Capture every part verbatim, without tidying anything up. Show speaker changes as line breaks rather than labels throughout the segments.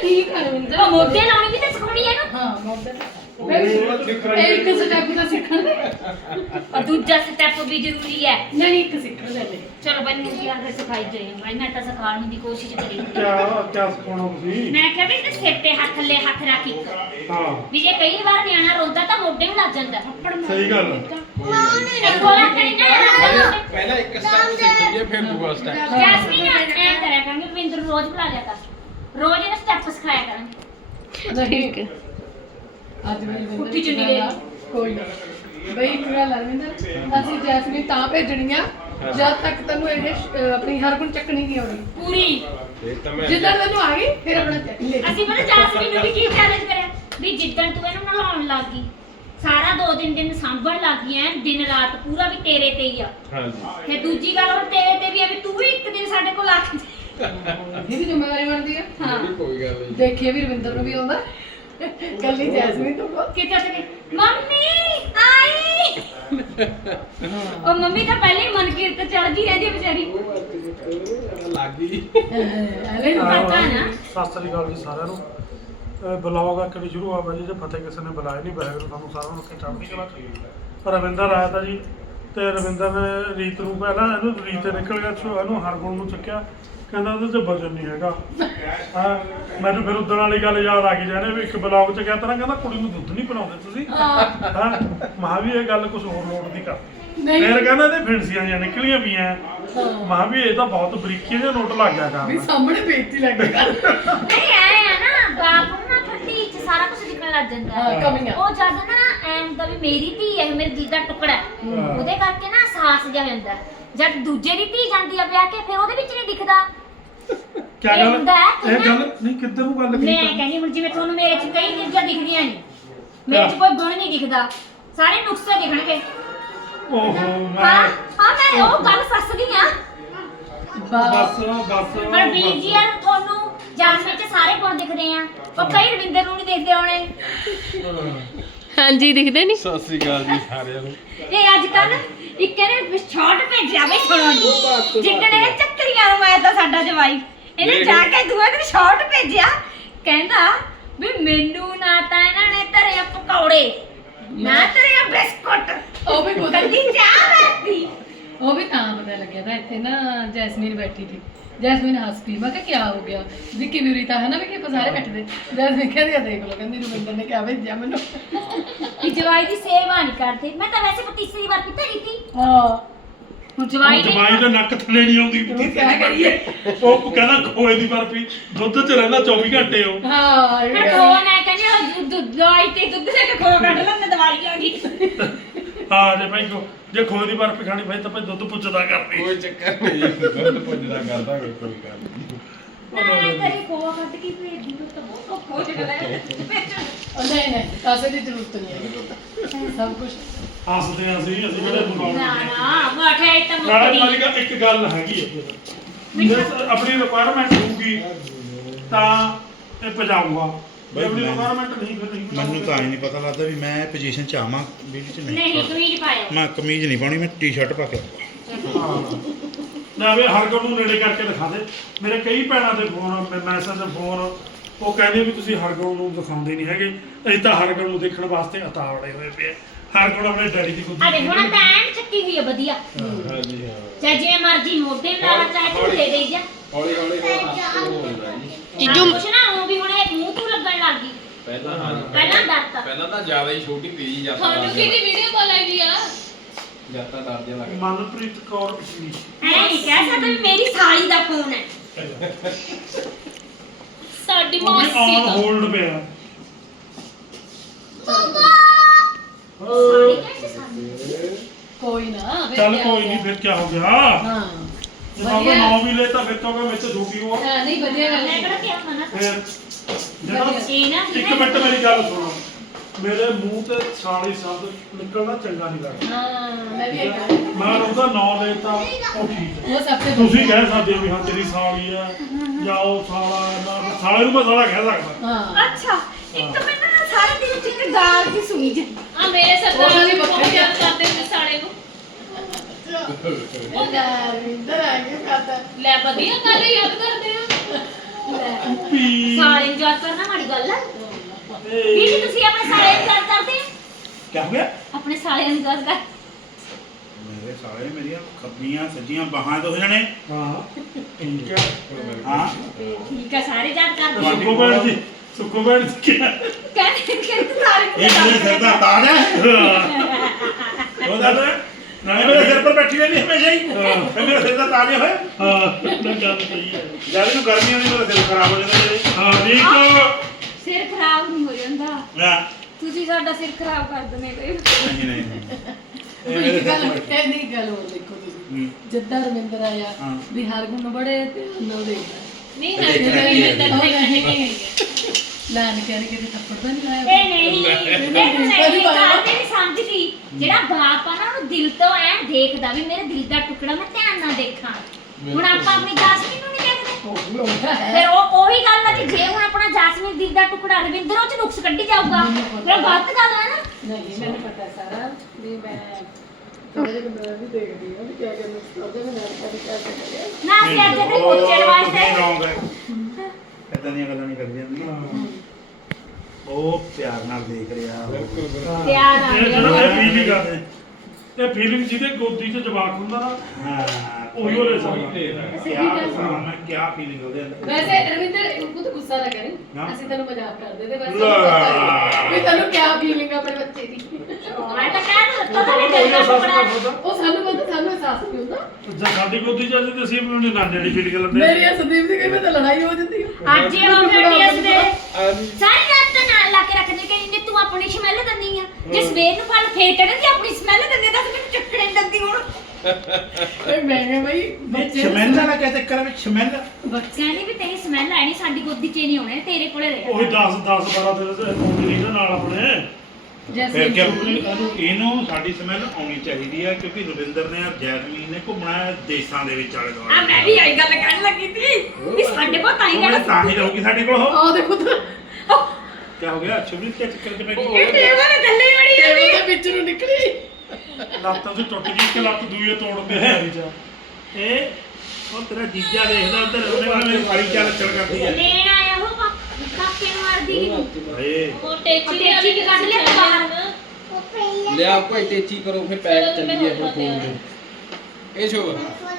ਠੀਕ ਹੈ ਰਵਿੰਦਰ
ਉਹ ਮੋਢੇ ਲਾਉਣੀ ਵੀ ਤਾਂ ਸਿਖਾਉਣੀ ਹੈ ਨਾ
ਹਾਂ ਮੋਢੇ ਇੱਕ ਸਟੈਪ ਤਾਂ ਸਿੱਖਣ ਦੇ
और दूजा स्टेप भी जरूरी है
ਨਹੀਂ ਇੱਕ ਸਿੱਖਣ ਦੇ ਨੇ
चलो भाई मैं क्या कर सिखाई जाए भाई मैं तो सिखाने की कोशिश करी
ਕਿਆ ਕਿਆ ਸਿਖਾਉਣਾ ਤੁਸੀਂ
मैं क्या भी सिर ते हाथ थल्ले हाथ रख एक
ਹਾਂ
भी जे कई बार न्याणा रोंदा ਤਾਂ ਮੋਢੇ ਨੂੰ ਲੱਗ ਜਾਂਦਾ ਥੱਪੜ ਮਾਰ
ਸਹੀ ਗੱਲ
ਕੋਲਾ ਕਰੀ ਨਾ
ਪਹਿਲਾਂ ਇੱਕ ਸਟੈਪ ਸਿੱਖ ਲਈਏ ਫਿਰ ਦੂਆ ਸਟੈਪ
ਜੈਸਮੀਨ ਐ ਕਰਿਆ ਕਰਾਂਗੇ ਰਵਿੰਦਰ ਨੂੰ ਰੋਜ਼ ਬੁਲਾ ਲਿਆ ਕਰ ਰੋਜ਼ ਇਹਨੂੰ ਸਟੈਪ ਸਿਖਾਇਆ ਕਰਾਂਗੇ
ਠੀਕ ਹੈ ਅੱਜ ਮੇਰੀ
ਉੱਠੀ ਚੁੰਨੀ ਲੈ
ਕੋਈ ਨਾ ਬਈ ਇੱਕ ਗੱਲ ਆ ਰਵਿੰਦਰ ਅਸੀਂ ਜੈਸਮੀਨ ਤਾਂ ਭੇਜਣੀ ਆ ਜਦ ਤੱਕ ਤੈਨੂੰ ਇਹ ਸ਼- ਆਪਣੀ ਹਰਗੁਣ ਚੱਕਣੀ ਨਹੀਂ ਆਉਣੀ
ਪੂਰੀ
ਇਹ ਤਾਂ ਮੈਂ
ਜਿੱਦਾਂ ਤੈਨੂੰ ਆ ਗਈ ਫਿਰ ਆਪਣਾ ਚੱਕ ਲੈ
ਅਸੀਂ ਪਤਾ ਜੈਸਮੀਨ ਨੂੰ ਵੀ ਕੀ ਚੈਲੰਜ ਕਰਿਆ ਵੀ ਜਿੱਦਣ ਤੂੰ ਇਹਨੂੰ ਨਲਾਉਣ ਲੱਗ ਗਈ ਸਾਰਾ ਦੋ ਦਿਨ ਦਿਨ ਸਾਂਭਣ ਲੱਗ ਗਈ ਐ ਦਿਨ ਰਾਤ ਪੂਰਾ ਵੀ ਤੇਰੇ ਤੇ ਹੀ ਆ
ਹਾਂਜੀ
ਤੇ ਦੂਜੀ ਗੱਲ ਹੁਣ ਤੇਰੇ ਤੇ ਵੀ ਆ ਵੀ ਤੂੰ ਵੀ ਇੱਕ ਦਿਨ ਸਾਡੇ ਕੋਲ ਆ ਕੇ
ਇਹਦੀ ਜ਼ਿੰਮੇਵਾਰੀ ਬਣਦੀ ਆ
ਹਾਂ
ਇਹ ਵੀ ਕੋਈ ਗੱਲ ਨਹੀਂ
ਦੇਖੀਏ ਵੀ ਰਵਿੰਦਰ ਨੂੰ ਵੀ ਆਉਂਦਾ ਕੱਲੀ ਜੈਸਮੀਨ ਤੋਂ ਕੋ
ਕਿਤੇ ਤੇ ਮੰਮੀ ਆਈ ਉਹ ਮੰਮੀ ਤਾਂ ਪਹਿਲੇ ਹੀ ਮਨ ਕੀਰਤ ਚੱਲਦੀ ਰਹਿੰਦੀ ਹੈ ਵਿਚਾਰੀ
ਲੱਗ ਗਈ
ਐਵੇਂ ਨੀ
ਪਤਾ ਨਾ
ਸਤਿ ਸ੍ਰੀ ਅਕਾਲ ਜੀ ਸਾਰਿਆਂ ਨੂੰ ਬਲੌਗ ਆ ਕਰੀ ਸ਼ੁਰੂ ਹੋਇਆ ਜੀ ਜੇ ਫਤਿਹ ਕਿਸੇ ਨੇ ਬੁਲਾਇਆ ਨਹੀਂ ਵਾਹਿਗੁਰੂ ਤੁਹਾਨੂੰ ਸਾਰਿਆਂ ਨੂੰ ਕਿ ਚੜ੍ਹਦੀ ਕਲਾ ਰਵਿੰਦਰ ਆਇਆ ਤਾਂ ਜੀ ਤੇ ਰਵਿੰਦਰ ਨੇ ਰੀਤ ਨੂੰ ਪਹਿਲਾਂ ਇਹਨੂੰ ਰੀਤ ਤੇ ਨਿਕਲ ਗਿਆ ਛੋ ਇਹਨੂੰ ਹਰਗੁਣ ਨੂੰ ਚੱਕਿਆ ਕਹਿੰਦਾ ਉਹਦੇ 'ਚ ਵਜਨ ਨਹੀਂ ਹੈਗਾ ਹਾਂ ਮੈਨੂੰ ਫਿਰ ਉਦਣ ਵਾਲੀ ਗੱਲ ਯਾਦ ਆ ਗਈ ਜਾਨੇ ਵੀ ਇੱਕ ਬਲੌਗ 'ਚ ਕਿਹਾ ਤਾਂ ਕਹਿੰਦਾ ਕੁੜੀ ਨੂੰ ਦੁੱਧ ਨਹੀਂ ਪਿਲਾਉਂਦੇ ਤੁਸੀਂ ਹਾਂ ਮਹਾਂ ਵੀ ਇਹ ਗੱਲ ਕੁਝ ਹੋਰ ਲੋੜ ਦੀ ਕਰ ਫਿਰ ਕਹਿੰਦਾ ਇਹਦੇ ਫਿੰਸੀਆਂ ਜਾਂ ਨਿਕਲੀਆਂ ਪਈਆਂ ਮਹਾਂ ਵੀ ਇਹ ਤਾਂ ਬਹੁਤ ਬਰੀਕੀ ਜਿਹਾ ਨੋਟ ਲੱਗ ਗਿਆ
ਵੀ
ਕੰਮ
ਸਾਹਮਣੇ ਬੇਇੱਜ਼ਤੀ ਲੱਗ ਗਈ
ਨਹੀਂ ਆਏ ਆ ਨਾ ਬਾਪ ਨੂੰ ਨਾ ਫੱਟੀ ਚ ਸਾਰਾ ਕੁਝ ਦਿਖਣ ਲੱਗ ਜਾਂਦਾ
ਹਾਂ
ਹੈ।
ਕਮੀਆਂ
ਉਹ ਜਦ ਨਾ ਐਂ ਹੁੰਦਾ ਵੀ ਮੇਰੀ ਧੀ ਹੈ ਮੇਰੇ ਦਿਲ ਦਾ ਟੁਕੜਾ ਹੈ, ਉਹਦੇ ਕਰਕੇ ਨਾ ਅਹਿਸਾਸ ਜਿਹਾ ਹੁੰਦਾ ਹੈ। ਜਦ ਦੂਜੇ ਦੀ ਧੀ ਜਾਂਦੀ ਆ ਵਿਆਹ ਕੇ ਫਿਰ ਉਹਦੇ ਵਿੱਚ ਨਹੀਂ ਦਿਖਦਾ
ਕਿਆ
ਇਹ
ਗੱਲ
ਹੁੰਦਾ ਹੈ,
ਇਹ ਗੱਲ ਨਹੀਂ ਕਿੱਧਰ ਨੂੰ ਗੱਲ
ਮੈਂ
ਕੀਤੀ
ਕਹਿੰਦੀ ਹੁਣ ਜਿਵੇਂ ਤੁਹਾਨੂੰ ਮੇਰੇ 'ਚ ਕਈ ਚੀਜ਼ਾਂ ਦਿਖਦੀਆਂ ਨਹੀਂ ਮੇਰੇ 'ਚ ਕੋਈ ਗੁਣ ਨਹੀਂ ਦਿਖਦਾ ਸਾਰੇ ਨੁਕਸੇ ਦਿਖਣਗੇ
ਓਹੋ
ਹਾਂ
ਮੈਂ
ਹਾਂ ਮੈਂ ਉਹ ਗੱਲ ਸੱਸ ਗਈ ਆ
ਬਸ ਬਸ
ਪਰ ਵੀਰ ਜੀ ਯਾਰ ਤੁਹਾਨੂੰ ਜਾਨਵਰ 'ਚ ਸਾਰੇ ਗੁਣ ਦਿਖਦੇ ਆ ਉਹ ਕਈ ਰਵਿੰਦਰ ਨੂੰ ਨਹੀਂ ਦੇਖਦੇ ਹੋਣੇ
ਹਾਂਜੀ ਦਿਖਦੇ ਨਹੀਂ
ਸਤਿ ਸ੍ਰੀ ਅਕਾਲ ਜੀ ਸਾਰਿਆਂ ਨੂੰ
ਇਹ ਅੱਜ ਕੱਲ ਇੱਕ ਨੇ ਸ਼ਾਰਟ ਭੇਜਿਆ ਬਈ ਸੁਣੋ ਜੀ ਜਿੱਕਣੇ ਨੇ ਚੱਕਰੀਆਂ ਨੂੰ ਮਾਇਆ ਤਾਂ ਸਾਡਾ ਜਵਾਈ ਇਹਨੇ ਜਾ ਕੇ ਦੂਏ ਦਿਨ ਸ਼ਾਰਟ ਭੇਜਿਆ ਕਹਿੰਦਾ ਵੀ ਮੈਨੂੰ ਨਾ ਤਾਂ ਇਹਨਾਂ ਨੇ ਧਰਿਆ ਪਕੌੜੇ ਨਾ ਧਰਿਆ ਬਿਸਕੁਟ
ਉਹ ਵੀ ਕੁਦਰਤੀ
ਕੱਲੀ ਚਾਹ ਬੈਠੀ
ਉਹ ਵੀ ਤਾਂ ਪਤਾ ਲੱਗਿਆ ਤਾਂ ਇੱਥੇ ਨਾ ਜੈਸਮੀਨ ਬੈਠੀ ਸੀ ਜੈਸਮੀਨ ਹੱਸ ਪਈ ਮੈਂ ਕਿਹਾ ਕੀ ਹੋ ਗਿਆ ਵਿੱਕੀ ਵੀਰੀ ਤਾਂ ਹੈ ਨਾ ਵੀ ਕਿ ਆਪਾਂ ਸਾਰੇ ਬੈਠਦੇ ਜੈਸਮੀਨ ਕਹਿੰਦੀ ਆ ਦੇਖ ਲਓ ਕਹਿੰਦੀ ਰਵਿੰਦਰ ਨੇ ਕਿਆ ਭੇਜਿਆ ਮੈਨੂੰ
ਵੀ ਜਵਾਈ ਦੀ ਸੇਵਾ ਨਹੀਂ ਕਰਦੇ ਮੈਂ ਤਾਂ ਵੈਸੇ ਤੀਸਰੀ ਵਾਰ ਕਿੱਥੇ ਗਈ ਸੀ
ਹਾਂ
ਹੁਣ ਜਵਾਈ ਨੇ
ਜਮਾਈ ਦੇ ਨੱਕ ਥੱਲੇ ਨਹੀਂ ਆਉਂਦੀ
ਉਹ ਕਿਆ ਕਰੀਏ
ਉਹ ਕਹਿੰਦਾ ਖੋਏ ਦੀ ਬਰਫੀ ਦੁੱਧ 'ਚ ਰਹਿੰਦਾ ਚੌਵੀ ਘੰਟੇ ਉਹ
ਹਾਂ ਇਹ ਵੀ
ਫਿਰ
ਗੱਲ।
ਖੋਆ ਨਾ ਕਹਿੰਦੇ ਉਹ ਦੁੱਧ ਦਵਾਈ ਤੇ ਦੁੱਧ ਲੈ ਕੇ ਖੋਆ ਕੱਢ ਲੈਂਦੇ ਦਵਾਈ ਆ ਗਈ
ਹਾਂ ਜੇ ਭਾਈ ਕੋ ਜੇ ਖੋਏ ਦੀ ਬਰਫੀ ਖਾਣੀ ਭਾਈ ਤਾਂ ਭਾਈ ਦੁੱਧ ਪੁੱਛਦਾ ਕਰਦੀ
ਕੋਈ ਚੱਕਰ ਨਹੀਂ ਦੁੱਧ ਪੁੱਜਦਾ ਕਰਦਾ ਕੋਈ ਕੋਈ ਗੱਲ ਨਹੀਂ
ਮੈਂ ਤੇਰੀ ਖੋਆ ਕੱਢ ਕੇ ਭੇਜ ਦੂੰ ਤਾਂ ਬਹੁਤ ਔਖਾ ਹੋ ਜਾਏਗਾ
ਉਹ ਨਹੀਂ ਨਹੀਂ ਕਾਸੇ ਦੀ ਜ਼ਰੂਰਤ ਨਹੀਂ ਹੈਗੀ ਸਭ ਕੁਝ
ਹੱਸਦੇ ਆਂ ਅਸੀਂ ਅਸੀਂ ਜਿਹੜੇ ਬੁਲਾਉਣੇ
ਨਾ ਨਾ ਮਠਾਈ ਤਾਂ
ਨਾਲੇ
ਮੁੱਕਦੀ
ਮਾਰੀ ਗੱਲ ਇੱਕ ਗੱਲ ਹੈਗੀ ਹੈ ਜੇ ਆਪਣੀ ਰਿਕੁਆਇਰਮੈਂਟ ਹੋਊਗੀ ਤਾਂ ਇਹ ਪਜਾਊਗਾ ਜੇ ਆਪਣੀ ਰਿਕੁਆਇਰਮੈਂਟ ਨਹੀਂ ਫਿਰ ਨਹੀਂ
ਮੈਨੂੰ ਤਾਂ ਹੀ ਨਹੀਂ ਪਤਾ ਲੱਗਦਾ ਵੀ ਮੈਂ ਪੋਜੀਸ਼ਨ ਚ ਆਵਾਂ ਵੀਡੀਓ ਚ
ਨਹੀਂ
ਨਹੀਂ
ਕਮੀਜ਼ ਪਾਇਆ
ਮੈਂ ਕਮੀਜ਼ ਨਹੀਂ ਪਾਉਣੀ ਮੈਂ ਟੀ-ਸ਼ਰਟ ਪਾ ਕੇ ਆਊਂਗਾ।
ਨਾ ਵੇ ਹਰ ਨੂੰ ਨੇੜੇ ਕਰਕੇ ਦਿਖਾ ਦੇ ਮੇਰੇ ਕਈ ਭੈਣਾਂ ਦੇ ਫੋਨ ਮੈਸੇਜ ਫੋਨ ਉਹ ਕਹਿੰਦੇ ਵੀ ਤੁਸੀਂ ਹਰਗੁਣ ਨੂੰ ਦਿਖਾਉਂਦੇ ਨਹੀਂ ਹੈਗੇ ਅਸੀਂ ਤਾਂ ਹਰਗੁਣ ਨੂੰ ਦੇਖਣ ਵਾਸਤੇ ਉਤਾਵਲੇ ਹੋਏ ਪਏ ਹਰਗੁਣ ਆਪਣੇ ਡੈਡੀ ਦੀ
ਆ
ਗੁੱਦੀ
ਦੇਖੋ ਨਾ ਟੈਂਟ ਚੱਕੀ ਹੋਈ ਹੈ ਵਧੀਆ
ਹਾਂਜੀ ਹਾਂ
ਚਾਹੇ ਜਿਵੇਂ ਮਰਜ਼ੀ ਮੋਢੇ ਨਾਲ ਚਾਹੇ ਤੂੰ ਦੇ ਦੇ ਜਾ
ਹੌਲੀ ਹੌਲੀ ਹੋ ਹੁੰਦਾ ਜੀ
ਜੀਜੂ ਕੁਛ ਨਾ ਉਹ ਵੀ ਹੁਣ ਇਹ ਮੂੰਹ ਤੋਂ ਲੱਗਣ ਲੱਗ ਗਈ
ਪਹਿਲਾਂ ਹਾਂ
ਪਹਿਲਾਂ ਡਰਤਾ
ਪਹਿਲਾਂ ਤਾਂ ਜ਼ਿਆਦਾ ਹੀ ਛੋਟੀ ਤੇਜੀ ਜਾਂਦਾ
ਤੁਹਾਨੂੰ ਕਿਹਦੀ ਵੀਡੀਓ ਕਾਲ ਆਈ ਵੀ ਆ
ਜਾਂਦਾ ਡਰ ਜਿਹਾ ਲੱਗਦਾ
ਮਨਪ੍ਰੀਤ ਕੌਰ ਜੀ
ਐ ਨਹੀਂ ਕਹਿ ਸਕਦਾ ਵੀ ਮੇਰੀ ਸਾਲੀ ਦਾ ਫੋਨ ਹੈ
ਸਾਡੀ
ਉਹ ਵੀ
ਮਾਸੀ
ਔਨ
ਦਾ
ਹੋਲਡ ਪਿਆ
ਸਾਲੀ ਕੈਸੇ ਸਾਲੀ
ਕੋਈ ਨਾ ਫਿਰ
ਚੱਲ
ਕਿਆ
ਕੋਈ
ਹੋ
ਨਹੀਂ
ਗਿਆ।
ਫਿਰ ਕੀ ਹੋ ਗਿਆ
ਹਾਂ
ਜੇ ਬਾਬਾ ਨੌ ਵੀ ਲੈ ਤਾਂ ਫਿਰ ਤਾਂ ਮੈਂ ਚ ਧੋਕੀ ਹੋਆ
ਹਾਂ ਨਹੀਂ ਵਧੀਆ ਗੱਲ
ਮੈਂ
ਹੈ
ਕਿਹੜਾ ਕਿਹਾ ਮਨਾ
ਫਿਰ ਜਿਹੜਾ
ਇਹ ਨਾ
ਇੱਕ ਮਿੰਟ ਮੇਰੀ ਗੱਲ ਸੁਣੋ ਮੇਰੇ ਮੂੰਹ ਤੇ ਸਾਲੀ ਸ਼ਬਦ ਨਿਕਲਣਾ ਚੰਗਾ ਨਹੀਂ ਲੱਗਦਾ
ਹਾਂ ਮੈਂ ਵੀ ਇਹ ਗੱਲ
ਮੈਂ ਉਹਦਾ ਨਾਂ ਲੈਤਾ ਉਹ ਠੀਕ ਹੈ
ਉਹ ਸਭ ਤੋਂ
ਤੁਸੀਂ ਕਹਿ ਸਕਦੇ ਹੋ ਵੀ ਹਾਂ ਤੇਰੀ ਸਾਲੀ ਆ ਜਾਂ ਉਹ ਸਾਲਾ ਹੈ, ਨਾ ਸਾਲੇ ਨੂੰ ਮੈਂ ਸਾਲਾ ਕਹਿ ਸਕਦਾ
ਹਾਂ
ਅੱਛਾ ਇੱਕ ਮੈਨੂੰ ਨਾ ਸਾਰੇ ਦਿਨ ਚ ਇੱਕ ਗਾਲ ਦੀ ਸੁਣੀ ਜਾ
ਆ ਮੇਰੇ ਸਰਦਾਰ
ਉਹਨਾਂ ਦੀ
ਜੀ ਬਹੁਤ
ਬੱਕਰੀ
ਯਾਦ ਕਰਦੇ ਹੁੰਦੇ ਸਾਲੇ ਨੂੰ
ਉਹ ਯਾਰ ਇੰਦਰ ਆ ਗਿਆ ਖਾਤਾ
ਲੈ ਵਧੀਆ ਗੱਲ ਹੈ, ਯਾਦ ਕਰਦੇ ਆ
ਪੀ
ਸਾਲੇ ਨੂੰ ਯਾਦ ਕਰਨਾ ਮਾੜੀ ਗੱਲ ਆ ਵੀ ਜੀ ਤੁਸੀਂ ਆਪਣੇ ਸਾਲੇ ਨੂੰ ਯਾਦ ਕਰਦੇ
ਕੀ ਹੋ ਗਿਆ
ਆਪਣੇ ਸਾਲੇ ਨੂੰ ਯਾਦ ਕਰ
ਮੇਰੇ ਸਾਲੇ ਮੇਰੀਆਂ ਖੱਬੀਆਂ ਸੱਜੀਆਂ ਬਾਹਾਂ ਦੋ ਜਣੇ
ਹਾਂ ਠੀਕ ਹੈ
ਹਾਂ
ਠੀਕ ਆ ਸਾਰੇ ਯਾਦ ਕਰਦੇ
ਸੁੱਕੋ ਬੈਣ ਜੀ ਸੁੱਕੋ ਬੈਣ ਜੀ ਕਿਹਾ
ਕਹਿੰਦੇ ਕਹਿੰਦੇ ਸਾਰੇ ਨੂੰ
ਇਹ ਮੇਰੇ ਸਿਰ ਦਾ ਤਾਜ ਹੈ ਉਹ ਦਾ ਨਾਲੇ ਮੇਰੇ ਸਿਰ ਪਰ ਬੈਠੀ ਰਹਿੰਦੀ ਹਮੇਸ਼ਾ ਹੀ ਇਹ ਮੇਰੇ ਸਿਰ ਦਾ ਤਾਜ ਹੋਏ
ਹਾਂ ਨਾ ਗੱਲ ਸਹੀ ਹੈ
ਜਦ ਨੂੰ ਗਰਮੀ ਆਉਂਦੀ ਮੇਰਾ ਸਿਰ ਖਰਾਬ ਹੋ ਜਾਂਦਾ ਜਿਹੜੇ
ਹਾਂ ਠੀਕ
ਸਿਰ ਖਰਾਬ ਨਹੀਂ ਹੋ ਜਾਂਦਾ
ਨਾ
ਤੁਸੀਂ ਸਾਡਾ ਸਿਰ ਖਰਾਬ ਕਰ ਦਿੰਦੇ ਕੋਈ
ਨਹੀਂ ਨਹੀਂ ਇਹ ਮੇਰੇ
ਇੱਕ
ਸਿਰ
ਗੱਲ
ਤੇ ਬੈਠੀ।
ਕਹਿੰਦੀ ਗੱਲ ਹੋਰ ਦੇਖੋ ਤੁਸੀਂ
ਹੂੰ।
ਜਿੱਦਾਂ ਰਵਿੰਦਰ ਆਇਆ
ਹਾਂ।
ਵੀ ਹਰ ਗੁਣ ਬੜੇ ਧਿਆਨ ਨਾਲ ਦੇਖਦਾ
ਨਹੀਂ
ਦੇਖ
ਹਰ
ਰਹੀ ਹੈ।
ਕੋਈ ਤਾਂ ਦੇਖਣੀ ਨਹੀਂ
ਲਾਨ ਕਹਿੰਦੇ ਕਿ ਥੱਪੜ ਤਾਂ ਨਹੀਂ ਲਾਇਆ
ਇਹ ਨਹੀਂ ਇਹ ਨਹੀਂ ਗੱਲ ਤੇ ਨਹੀਂ ਸਮਝਦੀ ਜਿਹੜਾ ਬਾਪ ਆ ਨਾ ਉਹਨੂੰ ਦਿਲ ਤੋਂ ਐ ਦੇਖਦਾ ਵੀ ਮੇਰੇ ਦਿਲ ਦਾ ਟੁਕੜਾ ਮੈਂ ਧਿਆਨ ਨਾਲ ਦੇਖਾਂ ਹੁਣ ਆਪਾਂ ਆਪਣੀ ਜਾਸਮੀਨ ਨੂੰ ਨਹੀਂ ਦੇਖਦੇ
ਉਹ ਵੀ ਉਹਦਾ ਹੈ
ਫਿਰ ਉਹ ਉਹੀ ਗੱਲ ਆ ਕਿ ਜੇ ਹੁਣ ਆਪਣਾ ਜਾਸਮੀਨ ਦਿਲ ਦਾ ਟੁਕੜਾ ਰਵਿੰਦਰ ਉਹ ਚ ਨੁਕਸ ਕੱਢੀ ਜਾਊਗਾ ਫਿਰ ਉਹ ਗਲਤ ਗੱਲ ਹੈ ਨਾ
ਨਹੀਂ ਮੈਨੂੰ ਪਤਾ ਸਾਰਾ ਵੀ ਮੈਂ ਥੋੜੇ ਜਿਹਾ ਮੈਂ ਵੀ ਦੇਖਦੀ ਹਾਂ ਵੀ ਕਿਆ ਕਰਨਾ ਉਹਦੇ ਨਾਲ ਕਦੀ ਕਿਆ ਕਰਿਆ
ਨਾ ਅਸੀਂ ਅੱਜ ਦੇ
ਉਹ
ਪੁੱਛਣ
ਤੁਸੀਂ
ਵਾਸਤੇ
wrong ਹੈ ਇਦਾਂ ਦੀਆਂ ਗੱਲਾਂ ਨਹੀਂ ਕਰਦੀਆਂ ਹੁੰਦੀਆਂ। ਉਹ ਪਿਆਰ ਨਾਲ ਦੇਖ ਰਿਹਾ
ਪਿਆਰ ਆ
ਇਹ
ਗਿਆ
ਜਿਹੜਾ ਫੀਲਿੰਗ ਆ ਇਹ ਫੀਲਿੰਗ ਜਿਹਦੇ ਗੋਦੀ 'ਚ ਜਵਾਕ ਹੁੰਦਾ ਨਾ
ਹਾਂ
ਉਹੀ ਉਹਦੇ ਸਾਹਮਣੇ
ਕਿਆ ਮੈਂ ਕਿਆ ਫੀਲਿੰਗ ਉਹਦੇ ਅੰਦਰ
ਵੈਸੇ ਰਵਿੰਦਰ ਉਹ ਤਾਂ ਗੁੱਸਾ ਨਾ ਕਰੀ
ਹਾਂ।
ਅਸੀਂ ਤੈਨੂੰ ਮਜ਼ਾਕ ਕਰਦੇ ਤੇ ਵੈਸੇ
ਲੈ।
ਸਾਨੂੰ ਪਤਾ ਹੈ ਵੀ ਤੈਨੂੰ ਕਿਆ ਫੀਲਿੰਗ ਆਪਣੇ ਬੱਚੇ ਦੀ
ਮੈਂ ਤਾਂ ਕਹਿ ਦਿੱਤਾ ਤਾਂ ਵੀ ਦਿਲ ਦਾ ਟੁਕੜਾ
ਉਹ ਸਾਨੂੰ ਪਤਾ ਸਾਨੂੰ ਅਹਿਸਾਸ ਨਹੀਂ ਹੁੰਦਾ
ਜੇ ਸਾਡੀ ਗੋਦੀ 'ਚ ਜਾਂਦੀ ਤੇ ਅਸੀਂ ਆਪਣੇ ਨਾਨੇ ਦੀ ਫੀਲਿੰਗ ਲੈਂਦੇ
ਮੇਰੀ ਆ ਸੰਦੀਪ ਦੀ ਕਈ ਵਾਰ ਤਾਂ ਲੜਾਈ ਹੋ ਜਾਂਦੀ ਹੈ
ਅੱਜ ਇਹ ਹੋ ਗਿਆ ਡੀਐਸ ਦੇ ਸਾਰੀ ਰਾਤ ਤਾਂ ਨਾਲ ਲਾ ਕੇ ਰੱਖਦੇ ਕਿ ਜੇ ਤੂੰ ਆਪਣੀ ਸਮੈਲ ਦਿੰਦੀ ਆ ਜੇ ਸਵੇਰ ਨੂੰ ਫਲ ਫੇਰ ਕਹਿੰਦੇ ਜੇ ਆਪਣੀ ਸਮੈਲ ਦਿੰਦੀ ਤਾਂ ਮੈਨੂੰ ਚੱਕਣੇ ਦਿੰਦੀ ਹੁਣ
ਇਹ ਮੈਂ ਕਿਹਾ ਬਈ ਬੱਚੇ ਨੂੰ
ਸ਼ਮੈਲ ਦਾ ਕਿਆ ਚੱਕਰ ਵਿੱਚ ਸ਼ਮੈਲ
ਬੱਚਿਆਂ ਦੀ ਵੀ ਤੇਰੀ ਸਮੈਲ ਆਣੀ ਸਾਡੀ ਗੋਦੀ 'ਚ ਨਹੀਂ ਆਉਣੇ ਤੇਰੇ ਕੋਲੇ ਰਹੇ
ਉਹੀ ਦਸ ਦਸ ਬਾਰਾਂ ਦਿਨ ਪਹੁੰਚ ਨਹੀਂ ਨਾ ਨਾਲ ਆਪਣੇ
ਜੈਸੇ
ਫਿਰ ਕਿ ਇਹਨੂੰ ਸਾਡੀ ਸਮੈਲ ਆਉਣੀ ਚਾਹੀਦੀ ਹੈ ਕਿਉਂਕਿ ਰਵਿੰਦਰ ਨੇ ਔਰ ਜੈਸਮੀਨ ਨੇ ਘੁੰਮਣਾ ਹੈ ਦੇਸ਼ਾਂ ਦੇ ਵਿੱਚ ਆਲੇ
ਆ
ਦੁਆਲੇ
ਮੈਂ ਵੀ ਆਈ ਗੱਲ ਕਹਿਣ ਲੱਗੀ ਸੀ ਵੀ ਸਾਡੇ ਕੋਲ ਤਾਂ ਹੀ
ਉਹਨੇ
ਕਹਿਣਾ
ਤਾਂ ਹੀ ਰਹੂਗੀ ਸਾਡੇ ਕੋਲ ਉਹ
ਆਹ ਦੇਖੋ ਤਾਂ
ਕੀ ਹੋ ਗਿਆ ਸ਼ੁਭਰੀ ਕੇ ਚੱਕਰ ਚ ਪੈ ਗਈ
ਇਹ ਟੇਬਲ ਦੇ ਥੱਲੇ ਵੜੀ ਜਾਂਦੀ
ਟੇਬਲ ਦੇ ਵਿੱਚ ਨੂੰ ਨਿਕਲੀ
ਲੱਤ ਉਹਦੀ ਟੁੱਟ ਗਈ ਕਿ ਲੱਤ ਦੂਏ ਤੋੜਦੇ ਤਿਆਰੀ 'ਚ
ਇਹ ਉਹ ਤੇਰਾ ਜੀਜਾ ਦੇਖਦਾ ਉੱਧਰ ਉਹਨੇ ਕਹਿੰਦਾ ਮੇਰੀ ਸਾਰੀ ਚੱਲ ਚੱਲ ਕਰਦੀ ਹੈ
ਲੈਣ ਆਇਆ ਉਹ ਕਾ- ਕਾਕੇ ਨੂੰ ਮਾਰਦੀ ਨੂੰ
ਏ
ਉਹ ਟੇਚੀ ਦੀ
ਟੇਚੀ ਕੱਢ ਲਿਆ ਬਾਹਰ
ਲਿਆ ਭਾਈ ਤੇਚੀ ਕਰੋ ਫਿਰ ਪੈਕ ਚੱਲੀਏ ਫਿਰ ਫੋਨ ਦੇ ਇਹ ਸ਼ੋਭ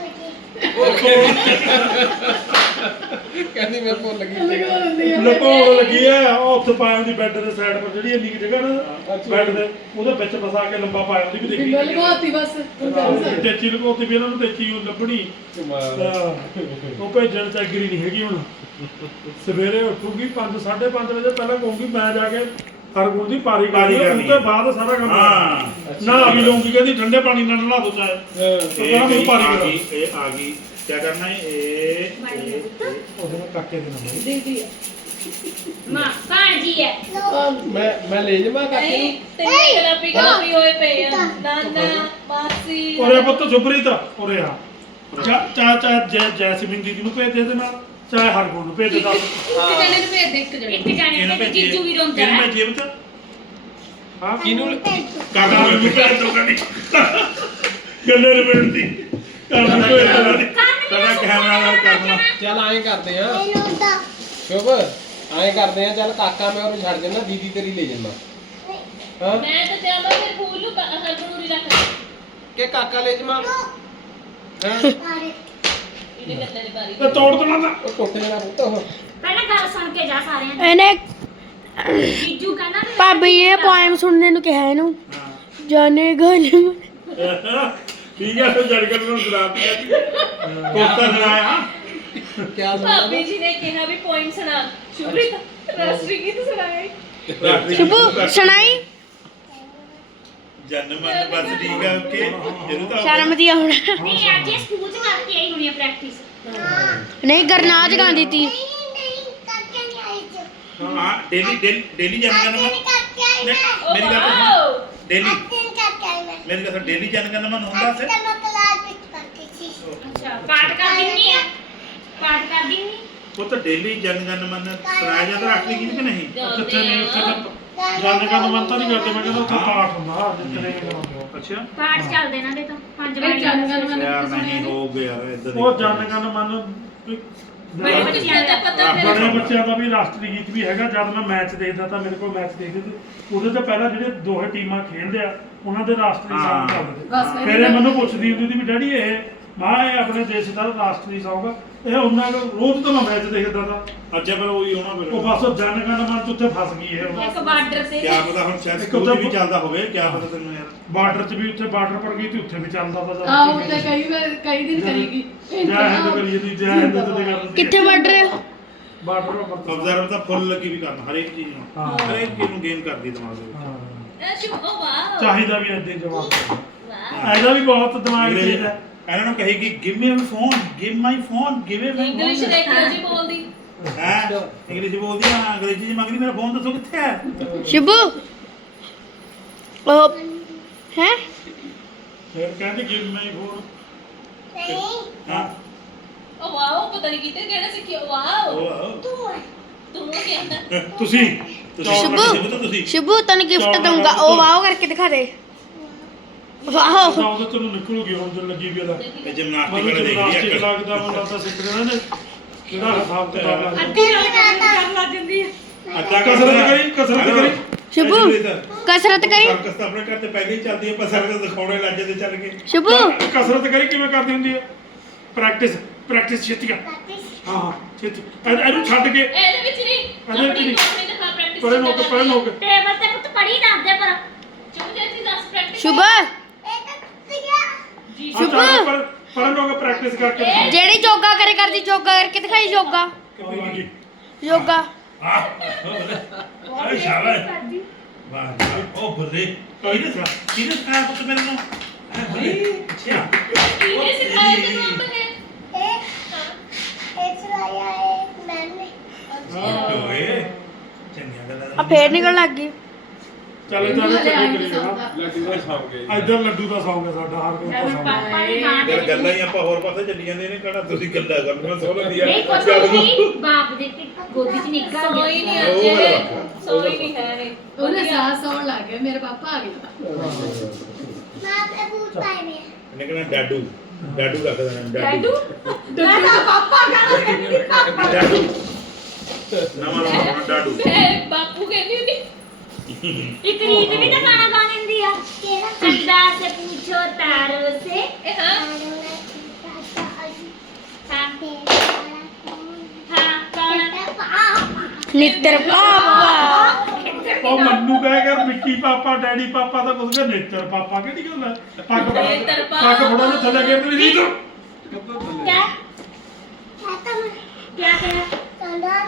ਕਹਿੰਦੀ ਮੈਂ ਭੁੱਲ ਗਈ
ਲਗਾ ਦਿੰਦੀ ਆ
ਲਪਾਉਣ ਲੱਗੀ ਐ ਉਹ ਉੱਥੇ ਪਾਇਆ ਦੀ ਬੈੱਡ ਦੇ ਸਾਈਡ ਪਰ ਜਿਹੜੀ ਇੰਨੀ ਕੁ ਜਗ੍ਹਾ ਨਾ ਬੈੱਡ ਦੇ ਉਹਦੇ ਵਿੱਚ ਫਸਾ ਕੇ ਲੰਬਾ ਪਾਇਆ ਹੁੰਦੀ ਵੀ ਦੇਖੀ
ਗੱਲ ਲਗਾਤੀ ਬਸ ਹੁਣ ਗੱਲ ਸਹੀ।
ਟੇਚੀ ਲਗਾਉਂਦੀ ਵੀ ਇਹਨਾਂ ਨੂੰ ਟੇਚੀ ਉਹ ਲੱਭਣੀ
ਕਮਾਲ
ਤਾਂ ਉਹ ਭੇਜਣ ਚ ਐਗਰੀ ਨਹੀਂ ਹੈਗੀ ਹੁਣ ਸਵੇਰੇ ਉੱਠੂਗੀ ਪੰਜ ਸਾਢੇ ਪੰਜ ਵਜੇ ਪਹਿਲਾਂ ਕਹੂੰਗੀ ਮੈਂ ਜਾ ਕੇ ਹਰਗੁਣ ਦੀ ਪਾਰੀ
ਪਾਰੀ
ਕਰਨੀ
ਕਰਨੀ
ਉਸ ਤੋਂ ਬਾਅਦ ਸਾਰਾ ਕੰਮ
ਹਾਂ
ਨਾ ਵੀ ਲਊਂਗੀ ਕਹਿੰਦੀ ਠੰਡੇ ਪਾਣੀ ਨਾਲ ਨਲਾ ਦੋ ਚਾਹੇ ਉਹ ਕਹਿੰਦਾ
ਇਹ
ਮੈਨੂੰ ਪਾਰੀ
ਆ
ਕਰਾ
ਗਈ ਇਹ ਆ ਗਈ ਕੀ ਕਰਨਾ ਹੈ ਇਹ ਇਹ-
ਉਹਦੇ ਨਾਲ ਕਾਕੇ ਦੇ ਨਾਲ
ਦੀਦੀ ਆ
ਮਾਂ ਕਾਣ ਜੀ ਹੈ
ਮੈਂ ਮੈਂ ਲੈ ਜਾਵਾਂ ਕਾਕੇ
ਨਹੀਂ
ਨੂੰ
ਤੇ ਗਲਾਬੀ ਗਲਾਬੀ ਹੋਏ ਪਏ ਆ ਨਾਨਾ ਮਾਸੀ
ਉਰੇ ਪੁੱਤ ਸੁਪ੍ਰੀਤ ਉਰੇ ਆ ਚਾ ਚਾ ਚਾ ਜੈ ਜੈਸਮੀਨ ਦੀਦੀ ਨੂੰ ਭੇਜ ਦੇ ਇਹਦੇ ਨਾਲ ਚਾਹੇ ਹਰਗੁਣ ਨੂੰ ਭੇਜ ਦੇ ਦੱਸ
ਇੱਕ ਜਣੇ ਨੂੰ ਭੇਜ ਦੇ ਇੱਕ ਜਣੇ
ਇੱਕ ਜਾਣੇ
ਇਹਨੂੰ
ਤੇ
ਭੇਜੀਏ
ਜੀਜੂ ਵੀ ਰੋਂਦਾ
ਇਹਨੂੰ
ਹੈ
ਮੈਂ ਜੇਬ ਚ
ਹਾਂ
ਕਿਹਨੂੰ
ਕਾਕਾ ਨੂੰ ਭੇਜ ਦੋ ਕਦੀ
ਗੱਲੇ ਨੂੰ ਭੇਜਦੀ ਕਰ ਨੂੰ ਭੇਜ ਦੇ
ਤੇਰਾ ਕੈਮਰਾ ਨਾਲ ਕਰਨਾ
ਚੱਲ ਐਂ ਕਰਦੇ ਆ ਸ਼ੋਭ ਐਂ ਕਰਦੇ ਆ ਚੱਲ ਕਾਕਾ ਮੈਂ ਉਹਨੂੰ ਛੱਡ ਦਿੰਦਾ ਦੀਦੀ ਤੇਰੀ ਲੈ ਜਾਂਦਾ ਹਾਂ
ਮੈਂ ਤਾਂ ਜਾਵਾਂ ਫਿਰ ਫੂਲ ਨੂੰ ਹਰਗੁਣ ਰੱਖ
ਕਿ ਕਾਕਾ ਲੈ ਜਾਵਾਂ ਹਾਂ
ਇਹਦੇ ਗੱਲੇ ਦੀ ਬਾਰੀ
ਤੇ ਤੋੜ ਦੇਣਾ ਤਾਂ
ਉਹ ਟੁੱਟ ਜਾਣਾ ਪੁੱਤ ਉਹ
ਪਹਿਲਾਂ ਗੱਲ ਸੁਣ ਕੇ ਜਾ ਸਾਰਿਆਂ ਨੇ
ਇਹਨੇ
ਜੀਜੂ ਕਹਿੰਦਾ ਵੀ
ਭਾਬੀ ਨੇ ਪੋਇਮ ਸੁਣਨੇ ਨੂੰ ਕਿਹਾ ਇਹਨੂੰ ਜਾਣੇ ਗਲ
ਠੀਕ ਹੈ ਫਿਰ ਜੜ ਕੇ ਨੂੰ ਸੁਣਾਤੀ ਹੈ ਕੋਤਾ ਸੁਣਾਇਆ
ਕਿਆ
ਭਾਬੀ ਜੀ ਨੇ ਕਿਹਾ ਵੀ ਪੁਆਇੰਟ ਸੁਣਾ ਸ਼ੁਭਰੀ ਰਾਸ਼ਟਰੀ ਗੀਤ ਸੁਣਾਏ
ਸ਼ੁਭੂ ਸੁਣਾਈ
ਜਨਮ ਮਨ ਬਸ ਠੀਕ ਹੈ ਓਕੇ ਇਹਨੂੰ ਤਾਂ
ਸ਼ਰਮ ਦੀ ਹੁਣ
ਨਹੀਂ ਅੱਜ ਇਹ ਸਕੂਲ ਚ ਕਰਕੇ ਆਈ ਹੋਣੀ ਆ ਪ੍ਰੈਕਟਿਸ
ਨਹੀਂ ਗਰਨਾਜ ਗਾਉਂਦੀ ਤੀ
ਹਾਂ ਡੇਲੀ ਡੇਲੀ ਡੇਲੀ ਜਨ ਕਰਨਾ
ਓ
ਮੇਰੀ ਗੱਲ ਸੁਣ
ਵਾਓ
ਡੇਲੀ ਮੇਰੀ ਗੱਲ ਸੁਣ ਡੇਲੀ ਜਨ ਕਰਨਾ ਮਨ ਹੁੰਦਾ ਸੇ
ਅੱਛਾ ਪਾਠ ਕਰ ਦਿੰਨੀ ਆ ਪਾਠ ਕਰ ਦਿੰਨੀ
ਉਹ ਤਾਂ ਡੇਲੀ ਜਨ ਗਨ ਮਨ ਸੁਣਾਇਆ ਜਾਂਦਾ ਰੱਖ ਲਈ ਕਿ ਨਹੀਂ
ਕਿੱਥੇ ਨਹੀਂ ਉੱਥੇ ਤਾਂ ਜਾਣੇ ਕਾ ਮੰਨਤਾ ਨਹੀਂ ਕਰਦੇ ਮੈਂ ਕਹਿੰਦਾ ਉੱਥੇ ਪਾਠ ਹੁੰਦਾ ਜਿੱਤਨੇ ਕਰਾਉਂਦੇ
ਅੱਛਾ
ਪਾਠ ਚੱਲਦੇ ਨਾ ਦੇ ਤਾਂ ਪੰਜ
ਇਹ
ਵਾਰੀ
ਜਨ ਗਣ ਮਨ
ਯਾਰ ਨਹੀਂ ਹੋ ਗਿਆ ਇਦਾਂ
ਉਹ ਜਾਣੇ ਕਾ ਮਨ
ਬੜੇ ਬੱਚਿਆਂ ਦਾ
ਪਤਾ ਫਿਰ
ਬੜੇ ਬੱਚਿਆਂ ਦਾ ਵੀ ਰਾਸ਼ਟਰੀ ਗੀਤ ਵੀ ਹੈਗਾ। ਜਦ ਮੈਂ ਮੈਚ ਦੇਖਦਾ ਤਾਂ ਮੇਰੇ ਕੋਲ ਮੈਚ ਦੇਖਦੇ ਤੇ ਉਹਦੇ ਤੋਂ ਪਹਿਲਾਂ ਜਿਹੜੇ ਦੋਹੇ ਟੀਮਾਂ ਖੇਡਦੇ ਆ ਉਹਨਾਂ ਦੇ ਰਾਸ਼ਟਰੀ ਸੌਂਗ ਚੱਲਦੇ
ਬਸ
ਤੇ
ਫਿਰ
ਫਿਰ ਇਹ ਮੈਨੂੰ ਪੁੱਛਦੀ ਹੁੰਦੀ ਸੀ ਵੀ ਡੈਡੀ ਇਹ ਮਾਂ ਇਹ ਆਪਣੇ ਦੇਸ਼ ਦਾ ਰਾਸ਼ਟਰੀ ਸੌਂਗ ਇਹ ਉਹਨਾਂ ਦਾ ਰੋਜ਼ ਤਾਂ ਮੈਂ ਮੈਚ ਦੇਖਦਾ ਤਾਂ
ਅੱਛਾ ਫਿਰ ਉਹੀ ਹੋਣਾ ਫਿਰ
ਉਹ ਬਸ ਉਹ ਜਨ ਗਣ ਮਨ ਚ ਉੱਥੇ ਫਸ ਗਈ ਇਹ
ਇੱਕ ਬਾਰਡਰ ਤੇ
ਕਿਆ ਪਤਾ ਹੁਣ ਸ਼ਾਇਦ
ਇੱਕ
ਸਕੂਲ
ਤਾਂ-
'ਚ ਵੀ ਚੱਲਦਾ ਹੋਵੇ ਕਿਆ ਪਤਾ ਤੈਨੂੰ ਯਾਰ
ਬਾਰਡਰ 'ਚ ਵੀ ਉੱਥੇ ਬਾਰਡਰ ਪਰ ਗਈ ਤੇ ਉੱਥੇ ਵੀ ਚੱਲਦਾ ਤਾਂ ਜਦ
ਆ
ਉੱਥੇ
ਉੱਤੇ ਕਈ ਵਾਰ ਕਈ ਦਿਨ ਕਰੇਗੀ
ਜੈ ਹਿੰਦ ਕਰੀਏ ਦੀ ਜੈ ਹਿੰਦ ਤੇ ਗੱਲ
ਕਿੱਥੇ ਵੱਢ ਰਹੇ ਹੋ?
ਬਾਰਡਰ ਪਰ
ਅਬਜ਼ਰਵ ਤਾਂ ਫੁੱਲ ਲੱਗੀ ਵੀ ਕਰਨਾ ਹਰੇਕ ਚੀਜ਼ ਨੂੰ
ਹਾਂ।
ਹਰੇਕ ਚੀਜ਼ ਨੂੰ ਗੇਮ ਕਰਦੀ ਦਿਮਾਗ ਦੇ ਵਿੱਚ
ਹਾਂ।
ਇਹ ਸ਼ੁਭ ਉਹ ਵਾਓ
ਚਾਹੀਦਾ ਵੀ ਏਦਾਂ ਹੀ ਜਵਾਬ
ਵਾਓ
ਇਹਦਾ ਵੀ ਬਹੁਤ ਦਿਮਾਗ ਤੇਜ਼ ਹੈ।
ਇਹਨਾਂ ਨੂੰ ਕਹੇਗੀ give me phone give my phone give me
English ਦੇ ਅੰਗਰੇਜ਼ੀ ਬੋਲਦੀ
ਹੈ ਇੰਗਲਿਸ਼ ਬੋਲਦੀ ਆ ਅੰਗਰੇਜ਼ੀ ਚ ਮੰਗਦੀ ਮੇਰਾ ਫੋਨ ਦੱਸੋ ਕਿੱਥੇ ਹੈ
ਸ਼ਿਬੂ ਉਹ ਹੈ
ਫਿਰ ਕਹਿੰਦੇ ਗਿਵ ਮਾਈ ਫੋਨ
ਹਾਂ
ਉਹ ਵਾਓ ਪਤਾ ਨਹੀਂ ਕਿਤੇ ਕਿਹੜਾ ਸਿੱਖਿਆ ਵਾਓ
ਉਹ
ਤੂੰ ਕੀ ਕਹਿੰਦਾ
ਤੁਸੀਂ ਤੁਸੀਂ
ਸ਼ੁਭੂ।
ਤੁਸੀਂ ਤੁਸੀਂ
ਸ਼ਿਬੂ ਤੈਨੂੰ ਗਿਫਟ ਦਊਂਗਾ ਉਹ ਵਾਓ ਕਰਕੇ ਦਿਖਾ ਦੇ ਵਾਓ
ਤਾਂ ਉਹਦੇ ਤੈਨੂੰ ਨਿਕਲੂਗੀ ਹੁਣ ਜਦ ਲੱਗੀ ਵੀ ਇਹਦਾ
ਇਹ ਜਿਮਨਾਸਟਿਕ
ਮਤਲਬ
ਵਾਲੇ ਦੇਖ
ਜਿਮਨਾਸਟਿਕ
ਰਹੀ
ਲੱਗਦਾ ਮੈਨੂੰ ਲੱਗਦਾ ਸਿੱਖ ਰਹੇ ਨੇ ਕਿਹੜਾ ਹਿਸਾਬ ਕਿਤਾਬ ਲੱਗਦਾ
ਅੱਧੀ ਰਾਤ ਕਰਨ ਲੱਗ ਜਾਂਦੀ ਹੈ
ਅੱਧਾ
ਕਸਰਤ ਕਰੀ ਕਸਰਤ ਕਰੀ
ਸ਼ਿਬੂ ਕਸਰਤ ਕਰੀ
ਸਰਕਸ ਤਾਂ ਆਪਣੇ ਘਰ ਤੇ ਪਹਿਲੇ ਹੀ ਚੱਲਦੀ ਹੈ ਪਰ ਸਰਕਸ ਦਿਖਾਉਣੇ ਲੱਗ ਜਾਂਦੇ ਚੱਲ ਕੇ
ਸ਼ਿਬੂ
ਕਸਰਤ ਕਰੀ ਕਿਵੇਂ ਕਰਦੀ ਹੁੰਦੀ ਹੈ ਪ੍ਰੈਕਟਿਸ ਪ੍ਰੈਕਟਿਸ ਛੇਤੀ ਕਰ ਹਾਂ ਹਾਂ ਛੇਤੀ ਇਹ- ਇਹਨੂੰ ਛੱਡ ਕੇ
ਇਹਦੇ ਵਿੱਚ ਨਹੀਂ
ਇਹਦੇ ਵਿੱਚ
ਆਪਣੀ
ਨਹੀਂ।
ਕੰਪਨੀ ਦਾ ਪ੍ਰੈਕਟਿਸ
ਪਰੇ ਨੋਕ ਪਰੇ ਨੋਕ
ਟੇਬਲ ਤੇ ਪੁੱਤ ਪੜੀ ਦੱਸਦੇ ਪਰ
ਚੁੱਪ ਜਾਂਦੀ ਦੱਸ ਪ੍ਰੈਕਟਿਸ
ਸ਼ੁਭ
ਜੀ
ਹਾਂ ਚੱਲ ਪਰ ਪਰੇ ਨੋਕ ਪ੍ਰੈਕਟਿਸ ਕਰਕੇ ਦਿਖਾ।
ਜਿਹੜੀ ਯੋਗਾ ਕਰੇ ਕਰਦੀ ਯੋਗਾ ਕਰਕੇ ਦਿਖਾਈ ਯੋਗਾ
ਕਿੱਦਾਂ ਲੱਗੀ
ਯੋਗਾ
ਅਰੇ ਸ਼ਾਬਾਸ਼ ਵਾਹ ਵਾਹ, ਉਹ ਬਰੇ ਕਿਹਨੇ ਸਾ ਕਿਹਨੇ ਸਿਖਾਇਆ ਪੁੱਤ ਮੇਰੇ ਨੂੰ ਹੈ ਬਰੇ ਅੱਛਾ
ਕਿਹਨੇ ਸਿਖਾਇਆ ਤੈਨੂੰ ਆਪਣੇ
ਓਏ ਚੰਗੀਆਂ ਗੱਲਾਂ
ਆ ਫੇਰ ਨਿਕਲ ਲੱਗ ਗਈ
ਚੱਲ ਚੱਲ ਚੱਲ ਕਰੀ ਜਾਣਾ
ਲੱਗੀ ਦਾ ਸੌਂ ਗਏ
ਇੱਧਰ ਲੱਡੂ ਦਾ ਸੌਂਗ ਹੈ ਸਾਡਾ ਹਰ ਕੋਈ ਦਾ ਸੌਂਗ ਹੈ।
ਪਾਪਾ ਦੀ ਮਾਂ
ਯਾਰ
ਦੇ
ਗੱਲਾਂ ਹੀ ਆਪਾਂ ਹੋਰ ਪਾਸੇ ਚੱਲੀ ਜਾਂਦੇ ਨੇ ਕਿਹੜਾ ਤੁਸੀਂ ਗੱਲਾਂ ਕਰਨਾ ਸੋਲ ਦਿਆ
ਨਹੀਂ ਪਤਾ ਨਹੀਂ ਬਾਪ ਦੇ ਤੇ ਗੋਦੀ ਚ ਨਿਕਲ
ਸੋਈ ਨਹੀਂ
ਉਹ
ਅੱਜ
ਵਾਲਾ।
ਇਹ ਸੋਈ ਨਹੀਂ ਹੈ ਇਹ
ਉਹਨੇ ਸਾਹ ਸੌਣ ਲੱਗ ਗਿਆ ਮੇਰੇ ਪਾਪਾ ਆ ਗਏ
ਇਹਨੇ ਕਹਿੰਦਾ ਡਾਡੂ ਡਾਡੂ ਰੱਖ ਦੇਣਾ
ਡੈਡੂ
ਡਾਡੂ
ਮੈਂ ਤਾਂ ਪਾਪਾ ਕਹਿੰਦਾ
ਡਾਡੂ ਨਵਾਂ ਨਵਾਂ ਡਾਡੂ
ਮੈਂ ਬਾਪੂ ਕਹਿੰਦੀ ਹੁੰਦੀ
ਇੱਕ ਰੀਤ ਵੀ ਤਾਂ ਗਾਣਾ ਗਾ ਲੈਂਦੀ ਆ ਚੰਦਾ ਸੇ ਪੁੱਛੋ ਤਾਰੋ ਸੇ
ਇਹ ਹਾਂ
ਹਾਂ ਹਾਂ ਕੌਣ
ਨਿੱਤਰ ਪਾਪਾ
ਉਹ ਮੰਨੂ ਕਹੇ ਕਰ ਮਿੱਕੀ ਪਾਪਾ ਡੈਡੀ ਪਾਪਾ ਤਾਂ ਕੁਝ ਕੇ ਨੇਚਰ ਪਾਪਾ ਕਿਹੜੀ ਗੱਲ ਹੈ ਪੱਗ ਫੜਾ
ਨੇਤਰ ਪਾਪਾ।
ਪੱਗ ਫੜਾ ਨੂੰ ਥੱਲੇ ਗੇਰ ਨਹੀਂ ਤੂੰ
क्या क्या कहा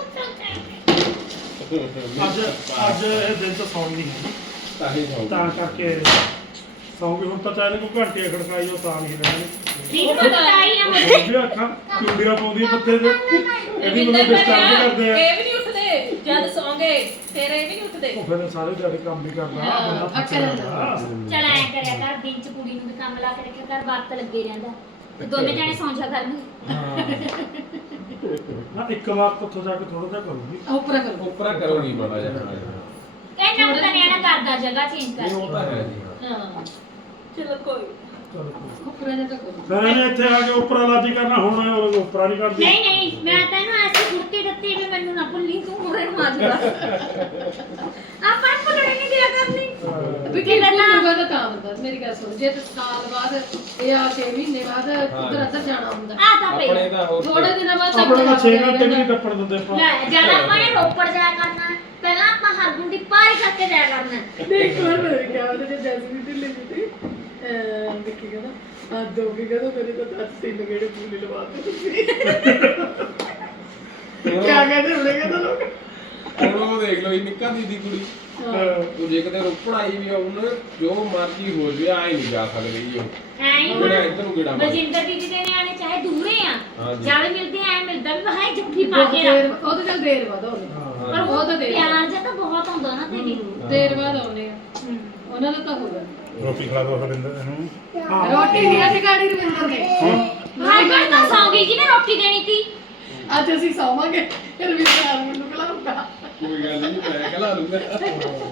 ਅੱਜ ਅੱਜ ਇਹ ਦਿਨ ਤਾਂ ਸੌਂਗ ਨਹੀਂ ਹੈ
ਤਾਂ ਹੀ ਸੌਂ
ਤਾਂ ਕਰਕੇ ਸੌਂਗ ਹੁਣ ਤਾਂ ਚਾਹੇ ਕੋਈ ਘੰਟੇ ਖੜਕਾਈ ਉਹ ਤਾਂ ਨਹੀਂ ਰਹਿਣੀ
ठीक बताई ना मुझे
ਵੀ ਅੱਖਾਂ ਚੁੰਡੀਆਂ ਪਾਉਂਦੀ ਪੱਤੇ ਤੇ ਇਹਦੀ ਮੈਨੂੰ ਡਿਸਟਰਬ ਕਰਦੇ ਆ
ਇਹ ਵੀ ਨਹੀਂ ਉੱਠਦੇ ਜਦ ਸੌਂਗੇ ਫਿਰ ਇਹ ਵੀ ਨਹੀਂ ਉੱਠਦੇ
ਉਹ ਫਿਰ ਸਾਰੇ ਦਿਹਾੜੀ ਕੰਮ ਵੀ ਕਰਦਾ
ਹਾਂ,
ਬੰਦਾ
ਅੱਖਾਂ
ਥੱਕਿਆ
ਨਾਲ
ਰਹਿੰਦਾ।
चल आया करे कर दिन च कुड़ी नु भी काम ला के रखा कर बात तो लगे रहंदा ते दोनों जने सौं जा करन
ਨਾ ਇੱਕ ਵਾਰ ਤੋਂ ਉੱਥੋਂ ਜਾ ਕੇ ਥੋੜਾ ਜਿਹਾ ਕਰੂਗੀ
ਉੱਪਰ ਕਰੋ
ਉੱਪਰਾ ਕਰੋਗੀ ਬੜਾ ਜਿਹਾ
कहना पता नहीं ना करदा जगह चेंज
ਨਹੀਂ ਉਹ
कर
ਤਾਂ ਹੈ ਜੀ
ਹਾਂ ਚਲੋ ਕੋਈ
ਚਲੋ
ਉੱਪਰ ਜਾ ਕਰੋ
ਫਿਰ ਇਹਨੇ ਇੱਥੇ ਆ ਕੇ ਉੱਪਰ ਲਾਜੀ ਕਰਨਾ ਹੁਣ ਇਹ ਉਹ ਉੱਪਰਾਂ ਨਹੀਂ ਕਰਦੀ
नहीं नहीं मैं तेनु ऐसी कुर्ती दत्ती भी मैनू ना भुल्ली तू मोरे नु आ जा ਆਪਾਂ ਭੁੱਲਣੇ ਨਹੀਂ ਦਿਆ ਕਰਨੀ
ਵੀ ਕਿ ਮਿਲੂਗਾ ਤਾਂ ਤਾਂ ਹੁੰਦਾ ਮੇਰੀ ਗੱਲ ਸੁਣ ਜੇ ਤੇ ਸਾਲ ਬਾਅਦ ਇਹ ਆ ਛੇ ਮਹੀਨੇ ਬਾਅਦ ਉਧਰ ਅੱਧਰ ਜਾਣਾ ਹੁੰਦਾ
ਆ ਤਾਂ ਪਈ
ਆਪਣੇ ਤਾਂ ਹੋਰ
ਥੋੜੇ ਦਿਨਾਂ ਬਾਅਦ ਤਾਂ
ਆਪਣੇ ਦਾ ਛੇ
ਆਪਣਾ
ਘੰਟੇ ਵੀ ਨਹੀਂ ਟੱਪਣ ਦਿੰਦੇ ਆਪਾਂ
ਲੈ ਜਦ ਆਪਾਂ ਨੇ ਰੋਪੜ ਜਾਇਆ ਕਰਨਾ ਪਹਿਲਾਂ ਆਪਾਂ ਹਰਗੁਣ ਦੀ ਪਾਰੀ ਕਰਕੇ ਜਾਇਆ ਕਰਨਾ
ਦੇਖ ਵਾਰ ਮੇਰੇ ਕਿਹਾ ਉਹਦੇ ਜੇ ਜੈਸਮੀਨ ਢਿੱਲੀ ਸੀ ਅਹ ਦੇਖੀ ਕਹਿੰਦਾ ਆ ਦੋ ਵੀ ਕਹਿੰਦਾ ਮੇਰੇ ਤਾਂ ਦਸ ਤਿੰਨ ਗੇੜੇ ਪੂਲੇ ਲਵਾ ਦੇ ਤੁਸੀਂ ਕਿਆ ਕਹਿੰਦੇ ਹੁਣੇ ਕਹਿੰਦਾ ਲੋਕ
ਹੁਣ ਉਹ ਦੇਖ ਲਓ ਇਹ ਨਿੱਕਾ ਦੀਦੀ ਕੁੜੀ ਉਹ ਜੇ ਕਿਤੇ ਰੋਪੜ ਆਈ ਵੀ ਆ ਉਹਨੇ ਜੋ ਮਰਜ਼ੀ ਹੋ ਜਾਵੇ ਆਏ ਨਹੀਂ ਜਾ ਸਕਦੇ ਜੀ ਉਹ
ਐਂ ਹੀ
ਉਹਨੇ ਇੱਧਰ ਨੂੰ ਗੇੜਾ ਮਾਰ
ਬਲਜਿੰਦਰ ਦੀਦੀ ਦੇ ਨਿਆਣੇ ਚਾਹੇ ਦੂਰੇ ਆ
ਹਾਂਜੀ।
ਜਦ ਮਿਲਦੇ ਐ ਮਿਲਦਾ ਵੀ ਭਾਈ ਜੱਫੀ ਪਾ
ਬਹੁਤ
ਕੇ
ਦੇਰ
ਰੱਖ
ਉਹ ਤਾਂ ਚੱਲ ਦੇਰ ਬਾਅਦ ਆਉਣੇ
ਪਰ
ਉਹ
ਉਹ
ਤਾਂ ਦੇਰ
ਪਿਆਰ ਜਿਹਾ ਤਾਂ ਬਹੁਤ ਹੁੰਦਾ ਨਾ ਤੇਰੀ
ਦੇਰ ਬਾਅਦ ਆਉਣੇ ਆ ਉਹਨਾਂ ਦਾ ਤਾਂ ਹੋ ਜਾਂਦਾ
ਰੋਟੀ ਖਿਲਾ ਦੋ ਰਵਿੰਦਰ ਇਹਨੂੰ
ਰੋਟੀ ਨਹੀਂ ਅੱਜ ਗਾੜੀ ਰਵਿੰਦਰ ਨੇ
ਹਰਗੁਣ ਤਾਂ ਸੌਂ ਗਈ ਜਿਹਨੇ ਰੋਟੀ ਦੇਣੀ ਸੀ
ਅੱਜ ਅਸੀਂ ਸੌਵਾਂਗੇ ਰਵਿੰਦਰ ਆ ਮੈਨੂੰ ਖਿਲਾਉਂਦਾ
ਕੋਈ ਗੱਲ ਨਹੀਂ ਮੈਂ ਕਹਲਾ ਲੂੰਗਾ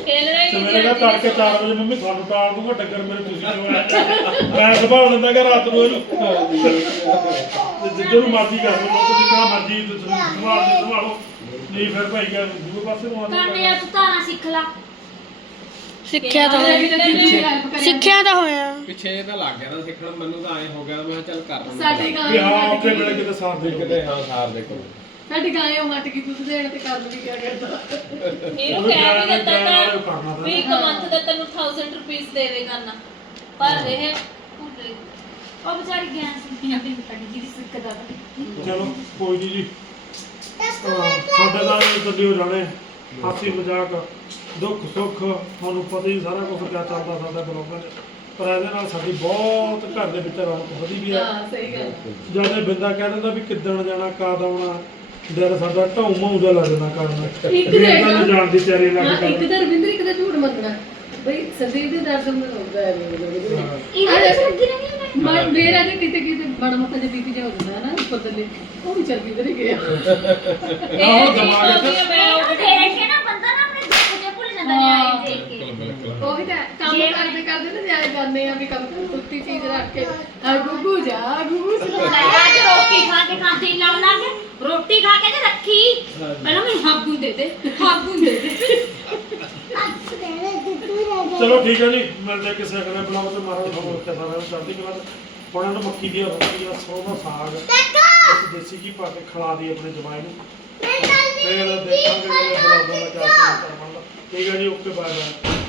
ਖੇਲਣਾ ਹੀ
ਸਵੇਰੇ ਦਾ
ਨਹੀਂ
ਤੜਕੇ ਚਾਰ ਵਜੇ ਮੰਮੀ ਤੁਹਾਨੂੰ ਟਾਲ ਦੂੰਗਾ ਡੱਗਰ ਮੇਰੇ ਤੁਸੀਂ ਕਿਉਂ ਆਏ ਮੈਂ ਸੁਭਾਅ ਦਿੰਦਾ ਕਿ ਰਾਤ ਨੂੰ ਇਹਨੂੰ ਤੇ ਜਿੱਦੋਂ ਨੂੰ ਮਰਜ਼ੀ ਕਰ ਲਓ ਤੁਸੀਂ ਕਿਹੜਾ ਮਰਜ਼ੀ ਤੁਸੀਂ ਸੰਭਾਲ ਕੇ ਸੰਭਾਲੋ ਨਹੀਂ ਫਿਰ ਭਾਈ ਕਹ ਦੂਏ ਪਾਸੇ ਨੂੰ
ਕਰਨੇ ਆ ਤੂੰ ਧਾਰਾਂ ਸਿੱਖ ਲਾ
ਸਿੱਖਿਆ ਤਾਂ
ਅਗਲੇ ਦਿਨ ਦੀਦੀ ਦੀ ਹੈਲਪ ਕਰਿਆ
ਸਿੱਖਿਆ ਤਾਂ ਹੋਇਆ
ਪਿੱਛੇ ਤਾਂ ਲੱਗ ਗਿਆ ਤਾਂ ਸਿੱਖਣ ਮੈਨੂੰ ਤਾਂ ਐ ਹੋ ਗਿਆ ਮੈਂ ਕਿਹਾ ਚੱਲ ਕਰ ਲਵਾਂ
ਸਾਡੀ ਗਾਂ
ਵੀ ਹਾਂ ਔਖੇ ਵੇਲੇ ਕਿਤੇ ਸਾਥ ਦੇ
ਕਿਤੇ ਹਾਂ ਸਾਰ ਦੇ ਕੋਲ
ਸਾਡੀ ਗਾਂ ਉਹ ਹਟ ਗਈ ਦੁੱਧ ਦੇਣ ਤੇ ਕਰਨ ਵੀ ਕਿਆ ਕਰਦਾ
ਇਹਨੂੰ ਕਹਿ ਵੀ ਦਿੱਤਾ
ਕਰਨਾ
ਤਾਂ
ਤਾਂ
ਵੀ ਇੱਕ ਮੰਥ ਦਾ ਤੈਨੂੰ ਹਜ਼ਾਰ ਰੁਪਏ ਦੇਵੇ ਕਰਨਾ ਪਰ ਇਹ ਭੁੱਲ ਗਈ।
ਉਹ ਵਿਚਾਰੀ ਗਿਆ ਸੀ ਪੰਜਾਬੀ ਸਾਡੀ ਜਿਹੜੀ ਸਿੱਖਦਾ ਤਾ
ਚਲੋ ਕੋਈ ਨਹੀਂ ਜੀ ਹਾਂ, ਸਾਡੇ ਦਾ ਇਹ ਗੱਡੀ ਹੋ ਜਾਣੇ ਹਾਸੀ ਮਜ਼ਾਕ ਦੁੱਖ ਸੁੱਖ ਤੁਹਾਨੂੰ ਪਤਾ ਹੀ ਸਾਰਾ ਕੁਝ ਕਿਆ ਚੱਲਦਾ ਸਾਡਾ ਬਲੌਗਾਂ 'ਚ ਪਰ ਇਹਦੇ ਨਾਲ ਸਾਡੀ ਬਹੁਤ ਘਰ ਦੇ ਵਿੱਚ ਰੌਣਕ ਵਧੀ ਵੀ ਆ
ਹਾਂ ਸਹੀ ਗੱਲ
ਜਦ ਇਹ ਬੰਦਾ ਕਹਿ ਦਿੰਦਾ ਵੀ ਕਿੱਦਣ ਜਾਣਾ ਕਦ ਆਉਣਾ ਦਿਲ ਸਾਡਾ ਢਾਉ ਮਾਉ ਜਿਹਾ ਲੱਗ ਜਾਂਦਾ ਕਰਨਾ
ਇੱਕ
ਵੀ
ਤਾਂ
ਇਹਨਾਂ ਨੂੰ ਜਾਣ ਦੀ ਤਿਆਰੀ ਲੱਗ
ਹਾਂ ਇੱਕ
ਜਾਂਦੀ
ਤਾਂ ਰਵਿੰਦਰ ਇੱਕ ਤਾਂ ਝੂਠ ਮੰਨਣਾ ਬਈ ਸੰਦੀਪ ਦੇ ਦਰਸ਼ਨ ਨੂੰ ਹੁੰਦਾ ਹੈ
ਇਹਨਾਂ ਦੇ ਲੱਗੀ ਨਹੀਂ ਨੇ
ਮੈਂ ਮੇਰਾ ਤੇ ਕਿਤੇ ਕਿਤੇ ਬੜਾ ਮੱਥਾ ਜੇ ਬੀਪੀ ਜਾ ਹੋ ਜਾਂਦਾ ਹੈ ਨਾ ਉੱਪਰ ਥੱਲੇ ਉਹ ਵੀ ਚੱਲ ਕਿਧਰ ਹੀ ਗਿਆ
ਇਹ ਚੀਜ਼ ਹੁੰਦੀ ਆ ਮੈਂ
ਉਹ ਦੇਖ ਕੇ ਨਾ ਬੰਦਾ ਨਾ ਆਪਣੇ ਦੁੱਖ ਜੇ ਭੁੱਲ ਜਾਂਦਾ ਨਿਆਣੇ ਦੇਖ ਕੇ
ਉਹੀ ਤਾਂ ਕੰਮ ਕਰਦੇ ਕਰਦੇ ਨਾ ਜਾਏ ਜਾਂਦੇ ਆ ਵੀ ਕੰਮ ਕਰ ਕੁੱਤੀ ਚੀਜ਼ ਰੱਖ ਕੇ ਆ ਗੁੱਗੂ ਜਾ ਗੁੱਗੂ ਚਲਾ
ਅੱਜ ਰੋਟੀ ਖਾ ਕੇ ਖਾਂਦੇ ਹੀ ਲਾਉਣ ਲੱਗ ਗਏ ਰੋਟੀ ਖਾ ਕੇ ਤੇ ਰੱਖੀ ਪਹਿਲਾਂ ਮੈਨੂੰ ਹਾਗੂ ਦੇ ਦੇ ਹਾਗੂ ਦੇ ਦੇ
ਚਲੋ ਠੀਕ ਹੈ ਜੀ ਮਿਲਦੇ ਹਾਂ ਕਿਸੇ ਅਗਲੇ ਬਲੌਗ ਤੇ ਮਾਰਾ ਤੁਹਾਨੂੰ ਕਿਆ ਸਾਰਾ ਚੜ੍ਹਦੀ ਕਲਾ ਚ ਹੁਣ ਇਹਨੂੰ ਮੱਕੀ ਦੀਆਂ ਰੋਟੀਆਂ ਸਰੋਂ ਦਾ ਸਾਗ ਵਿੱਚ ਦੇਸੀ ਘੀ ਪਾ ਕੇ ਖਿਲਾ ਦੀ ਆਪਣੇ ਜਵਾਈ ਨੂੰ ਫਿਰ ਦੇਖਾਂਗੇ ਅਗਲੇ ਬਲੌਗ ਦਾ ਕਿਆ ਬਣਦਾ ਠੀਕ ਹੈ ਜੀ ਓਕੇ ਬਾਏ ਬਾਏ